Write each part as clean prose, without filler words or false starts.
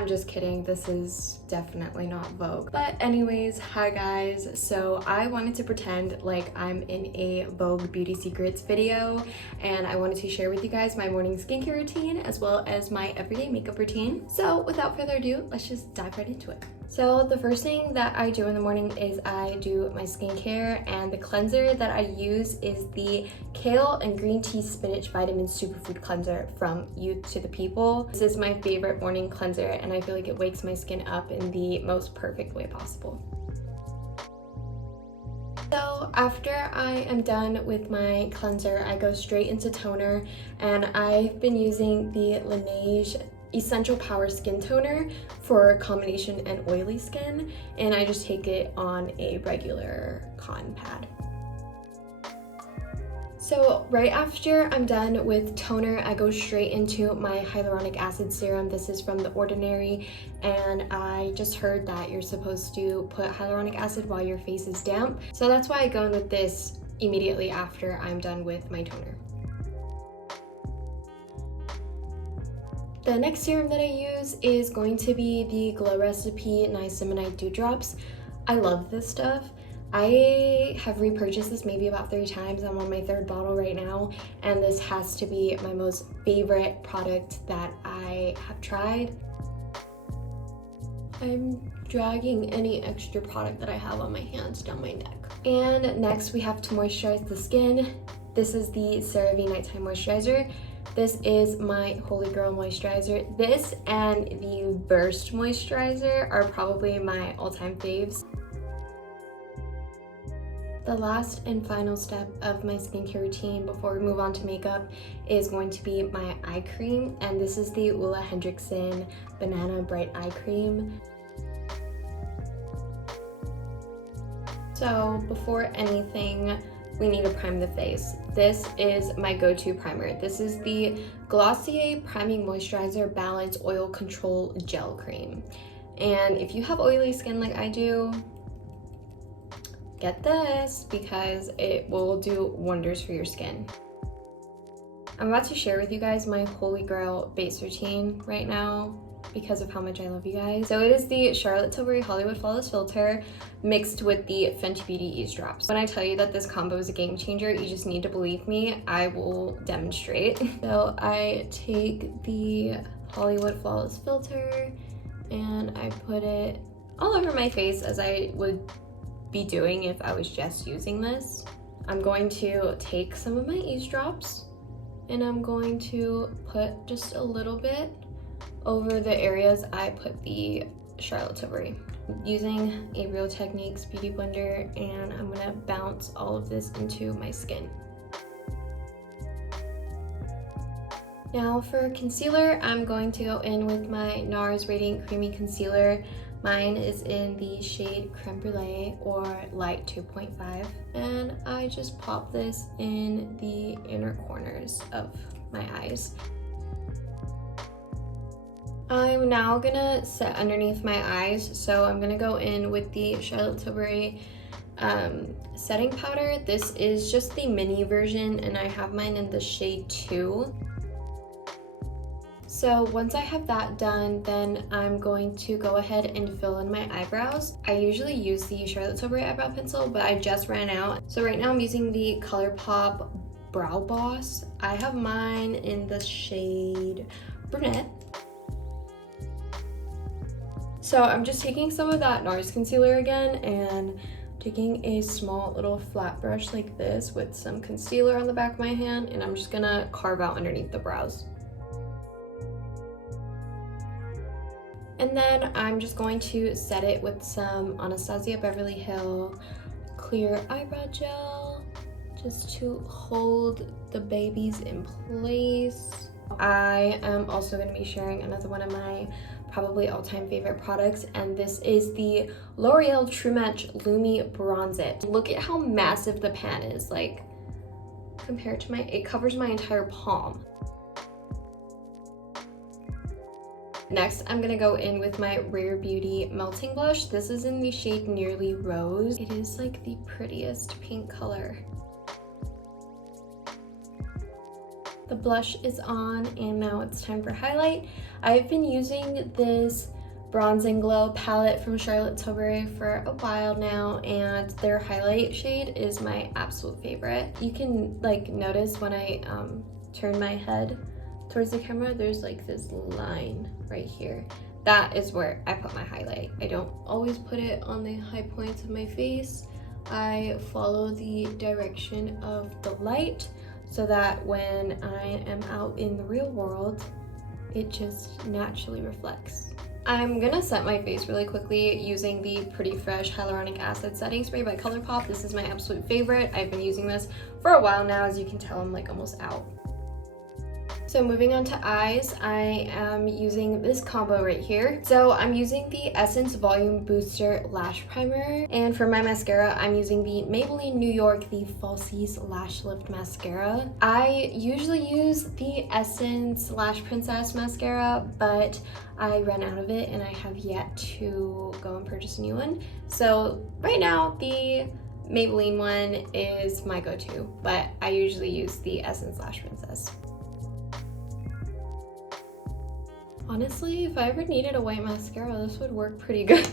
I'm just kidding, this is definitely not Vogue. But anyways, hi guys. So I wanted to pretend like I'm in a Vogue Beauty Secrets video, and I wanted to share with you guys my morning skincare routine as well as my everyday makeup routine. So without further ado, let's just dive right into it. So the first thing that I do in the morning is I do my skincare, and the cleanser that I use is the Kale and Green Tea Spinach Vitamin Superfood Cleanser from Youth to the People. This is my favorite morning cleanser, and I feel like it wakes my skin up in the most perfect way possible. So after I am done with my cleanser, I go straight into toner, and I've been using the Laneige Essential Power Skin Toner for combination and oily skin, and I just take it on a regular cotton pad. So right after I'm done with toner, I go straight into my hyaluronic acid serum. This is from The Ordinary, and I just heard that you're supposed to put hyaluronic acid while your face is damp. So that's why I go in with this immediately after I'm done with my toner. The next serum that I use is going to be the Glow Recipe Niacinamide Dew Drops. I love this stuff. I have repurchased this maybe about 3 times. I'm on my 3rd bottle right now, and this has to be my most favorite product that I have tried. I'm dragging any extra product that I have on my hands down my neck. And next we have to moisturize the skin. This is the CeraVe Nighttime Moisturizer. This is my holy grail moisturizer. This and the Burst Moisturizer are probably my all-time faves. The last and final step of my skincare routine before we move on to makeup is going to be my eye cream, and this is the Ole Henriksen Banana Bright Eye Cream. So before anything, we need to prime the face. This is my go-to primer. This is the Glossier Priming Moisturizer Balance Oil Control Gel Cream. And if you have oily skin like I do, get this because it will do wonders for your skin. I'm about to share with you guys my holy grail base routine right now because of how much I love you guys. So it is the Charlotte Tilbury Hollywood Flawless Filter mixed with the Fenty Beauty Ease Drops. When I tell you that this combo is a game changer, you just need to believe me. I will demonstrate. So I take the Hollywood Flawless Filter and I put it all over my face as I would be doing if I was just using this. I'm going to take some of my Ease Drops and I'm going to put just a little bit over the areas I put the Charlotte Tilbury. Using a Real Techniques Beauty Blender, and I'm gonna bounce all of this into my skin. Now for concealer, I'm going to go in with my NARS Radiant Creamy Concealer. Mine is in the shade Creme Brulee or Light 2.5, and I just pop this in the inner corners of my eyes. I'm now gonna set underneath my eyes, so I'm gonna go in with the Charlotte Tilbury setting powder. This is just the mini version, and I have mine in the shade 2. So once I have that done, then I'm going to go ahead and fill in my eyebrows. I usually use the Charlotte Tilbury eyebrow pencil, but I just ran out. So right now I'm using the ColourPop Brow Boss. I have mine in the shade Brunette. So I'm just taking some of that NARS concealer again and taking a small little flat brush like this with some concealer on the back of my hand, and I'm just gonna carve out underneath the brows. And then I'm just going to set it with some Anastasia Beverly Hills clear eyebrow gel just to hold the babies in place. I am also going to be sharing another one of my probably all-time favorite products, and this is the L'Oreal True Match Lumi Bronze It. Look at how massive the pan is, like compared to it covers my entire palm. Next, I'm gonna go in with my Rare Beauty Melting Blush. This is in the shade Nearly Rose. It is like the prettiest pink color. The blush is on, and now it's time for highlight. I've been using this Bronze and Glow palette from Charlotte Tilbury for a while now, and their highlight shade is my absolute favorite. You can like notice when I turn my head towards the camera, there's like this line right here. That is where I put my highlight. I don't always put it on the high points of my face. I follow the direction of the light so that when I am out in the real world, it just naturally reflects. I'm gonna set my face really quickly using the Pretty Fresh Hyaluronic Acid Setting Spray by ColourPop. This is my absolute favorite. I've been using this for a while now. As you can tell, I'm like almost out. So moving on to eyes, I am using this combo right here. So I'm using the Essence Volume Booster Lash Primer. And for my mascara, I'm using the Maybelline New York, the Falsies Lash Lift Mascara. I usually use the Essence Lash Princess Mascara, but I ran out of it and I have yet to go and purchase a new one. So right now, the Maybelline one is my go-to, but I usually use the Essence Lash Princess. Honestly, if I ever needed a white mascara, this would work pretty good.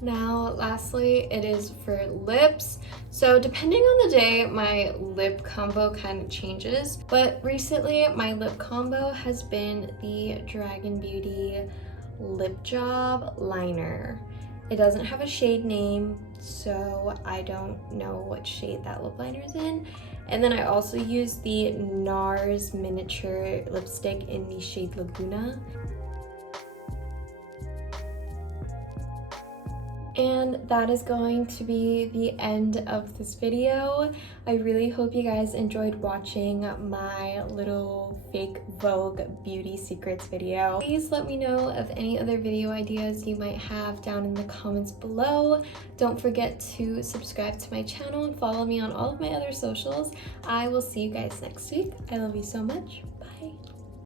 Now, lastly, it is for lips. So depending on the day, my lip combo kind of changes. But recently, my lip combo has been the Dragon Beauty Lip Job Liner. It doesn't have a shade name, so I don't know what shade that lip liner is in. And then I also use the NARS miniature lipstick in the shade Laguna. And that is going to be the end of this video. I really hope you guys enjoyed watching my little fake Vogue beauty secrets video. Please let me know of any other video ideas you might have down in the comments below. Don't forget to subscribe to my channel and follow me on all of my other socials. I will see you guys next week. I love you so much.